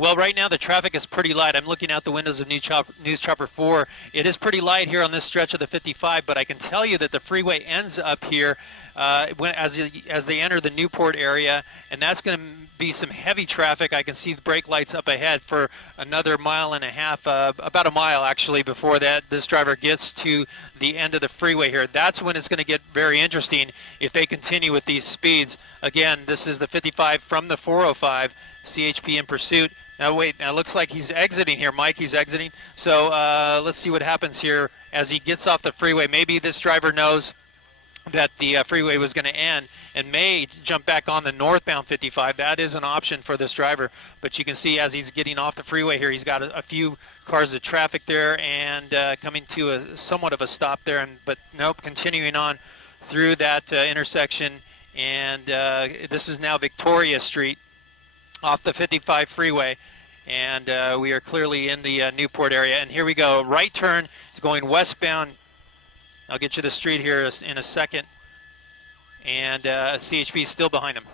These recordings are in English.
Well, right now the traffic is pretty light. I'm looking out the windows of News Chopper 4. It is pretty light here on this stretch of the 55, but I can tell you that the freeway ends up here as they enter the Newport area, and that's going to be some heavy traffic. I can see the brake lights up ahead for another mile and a half, about a mile actually, before that this driver gets to the end of the freeway here. That's when it's going to get very interesting if they continue with these speeds. Again, this is the 55 from the 405, CHP in pursuit. Now wait, now it looks like he's exiting here, Mike, he's exiting. So let's see what happens here as he gets off the freeway. Maybe this driver knows that the freeway was going to end and may jump back on the northbound 55. That is an option for this driver. But you can see as he's getting off the freeway here, he's got a few cars of traffic there and coming to a somewhat of a stop there. But nope, continuing on through that intersection. And this is now Victoria Street off the 55 freeway, and we are clearly in the Newport area. And here we go, right turn is going westbound. I'll get you the street here in a second, and CHP is still behind him.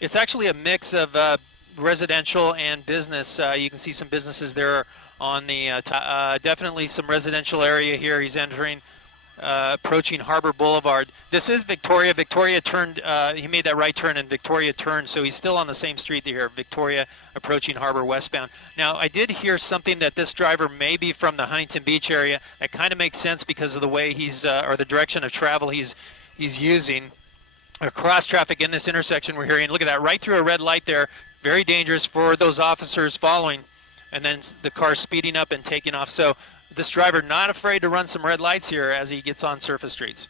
It's actually a mix of residential and business. You can see some businesses there on the definitely some residential area here. He's entering. Approaching Harbor Boulevard. This is Victoria. Victoria turned, he made that right turn and Victoria turned, so he's still on the same street here. Victoria approaching Harbor westbound. Now, I did hear something that this driver may be from the Huntington Beach area. That kind of makes sense because of the way he's, or the direction of travel he's using. Cross traffic in this intersection we're hearing. Look at that, right through a red light there. Very dangerous for those officers following. And then the car speeding up and taking off. So this driver not afraid to run some red lights here as he gets on surface streets.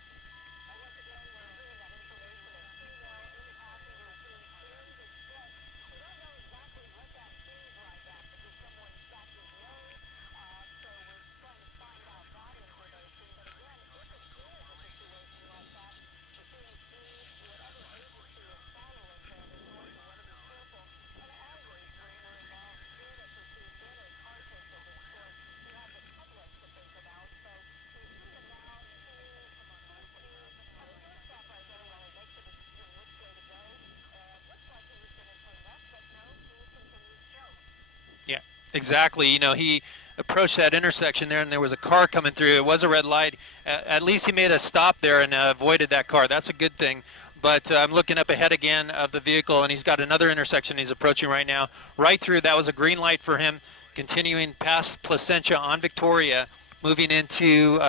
Exactly. You know, he approached that intersection there and there was a car coming through. It was a red light. At least he made a stop there and avoided that car. That's a good thing. But I'm looking up ahead again of the vehicle, and he's got another intersection he's approaching right now. Right through, that was a green light for him, continuing past Placentia on Victoria, moving into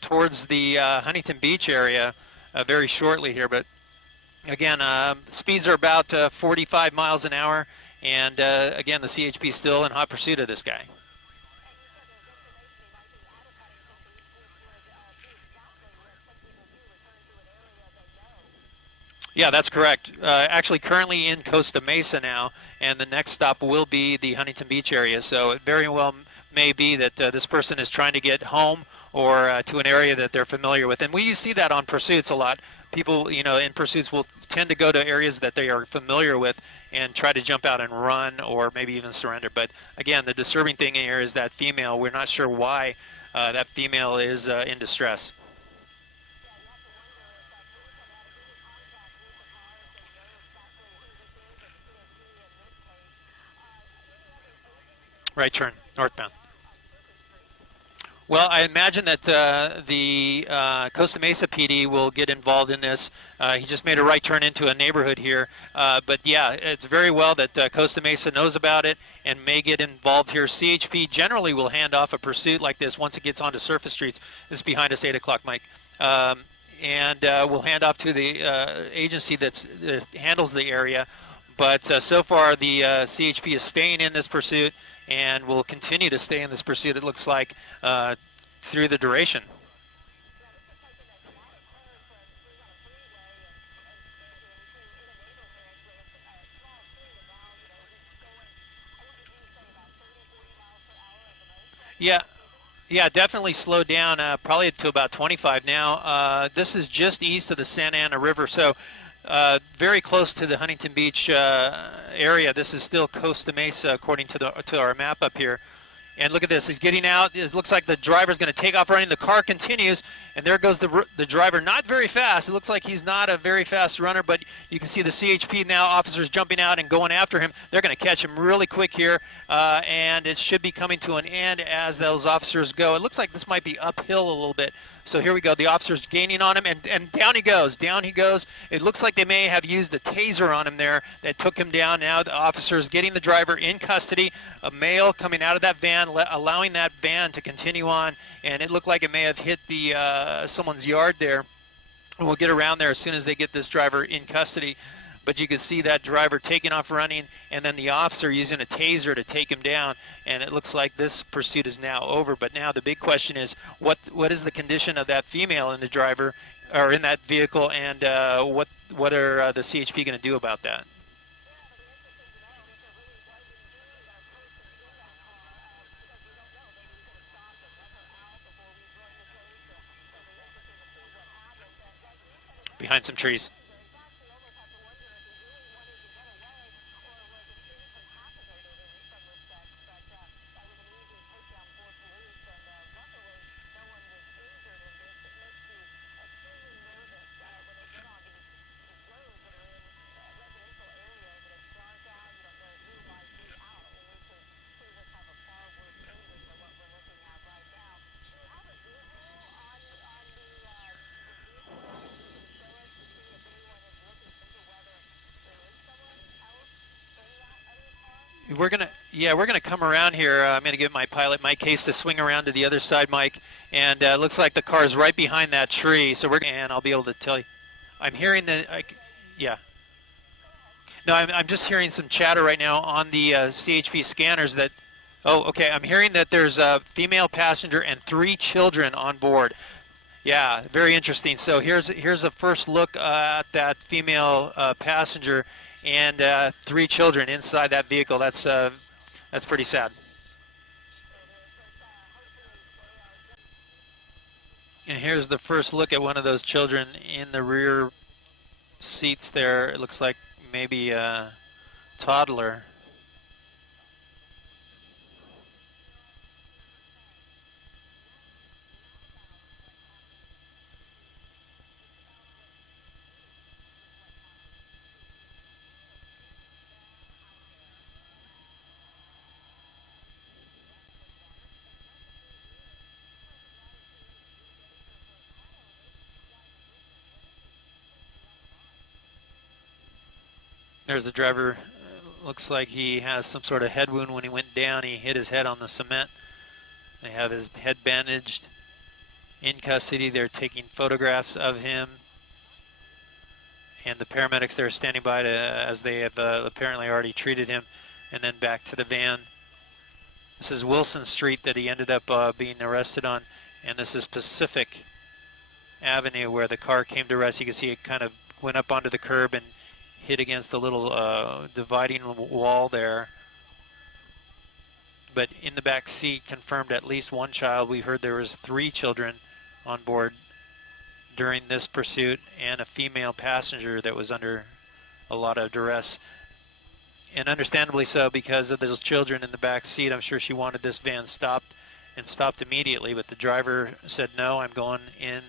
towards the Huntington Beach area very shortly here. But again, speeds are about 45 miles an hour. And again, the CHP is still in hot pursuit of this guy. Yeah, that's correct. Actually, currently in Costa Mesa now, and the next stop will be the Huntington Beach area. So it very well may be that this person is trying to get home or to an area that they're familiar with. And we see that on pursuits a lot. People, you know, in pursuits will tend to go to areas that they are familiar with and try to jump out and run or maybe even surrender. But again, the disturbing thing here is that female. We're not sure why that female is in distress. Right turn, northbound. Well, I imagine that the Costa Mesa PD will get involved in this. He just made a right turn into a neighborhood here. But yeah, it's very well that Costa Mesa knows about it and may get involved here. CHP generally will hand off a pursuit like this once it gets onto surface streets. This is behind us, 8 o'clock, Mike. And we'll hand off to the agency that handles the area. But so far, the CHP is staying in this pursuit and will continue to stay in this pursuit, it looks like, through the duration. Yeah, definitely slowed down, probably to about 25 now. This is just east of the Santa Ana River, so very close to the Huntington Beach area. This is still Costa Mesa, according to our map up here. And look at this, he's getting out. It looks like the driver's going to take off running. The car continues, and there goes the driver. Not very fast. It looks like he's not a very fast runner, but you can see the CHP now, officers jumping out and going after him. They're going to catch him really quick here, and it should be coming to an end as those officers go. It looks like this might be uphill a little bit. So here we go. The officer's gaining on him, and down he goes. Down he goes. It looks like they may have used a taser on him there that took him down. Now the officer's getting the driver in custody. A male coming out of that van, allowing that van to continue on, and it looked like it may have hit the someone's yard there. And we'll get around there as soon as they get this driver in custody. But you can see that driver taking off running, and then the officer using a taser to take him down. And it looks like this pursuit is now over. But now the big question is, what is the condition of that female in the driver, or in that vehicle, and what are the CHP going to do about that? Behind some trees. We're gonna come around here. I'm gonna get my pilot, Mike Case, to swing around to the other side, Mike. And it looks like the car is right behind that tree. So and I'll be able to tell you. I'm hearing yeah. No, I'm just hearing some chatter right now on the CHP scanners that. Oh, okay. I'm hearing that there's a female passenger and 3 children on board. Yeah, very interesting. So here's a first look at that female passenger. And 3 children inside that vehicle. That's pretty sad. And here's the first look at one of those children in the rear seats there. It looks like maybe a toddler. There's the driver. Looks like he has some sort of head wound. When he went down, he hit his head on the cement. They have his head bandaged. In custody, they're taking photographs of him. And the paramedics there are standing by as they have apparently already treated him. And then back to the van. This is Wilson Street that he ended up being arrested on. And this is Pacific Avenue where the car came to rest. You can see it kind of went up onto the curb and hit against the little dividing wall there. But in the back seat, confirmed at least 1 child. We heard there was 3 children on board during this pursuit, and a female passenger that was under a lot of duress. And understandably so, because of those children in the back seat. I'm sure she wanted this van stopped, and stopped immediately, but the driver said, no, I'm going in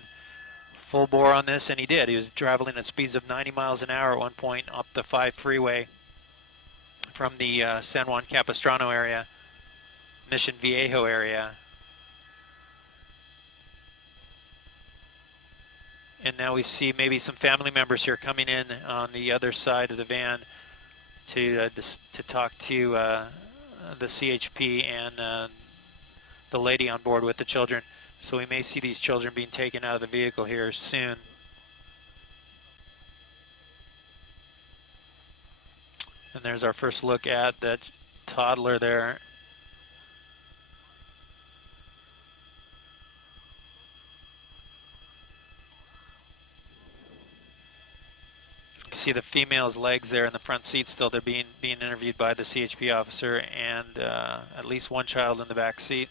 full bore on this, and he did. He was traveling at speeds of 90 miles an hour at one point up the 5 freeway from the San Juan Capistrano area, Mission Viejo area. And now we see maybe some family members here coming in on the other side of the van to talk to the CHP and the lady on board with the children. So we may see these children being taken out of the vehicle here soon. And there's our first look at that toddler there. You can see the female's legs there in the front seat still. They're being interviewed by the CHP officer, and at least 1 child in the back seat.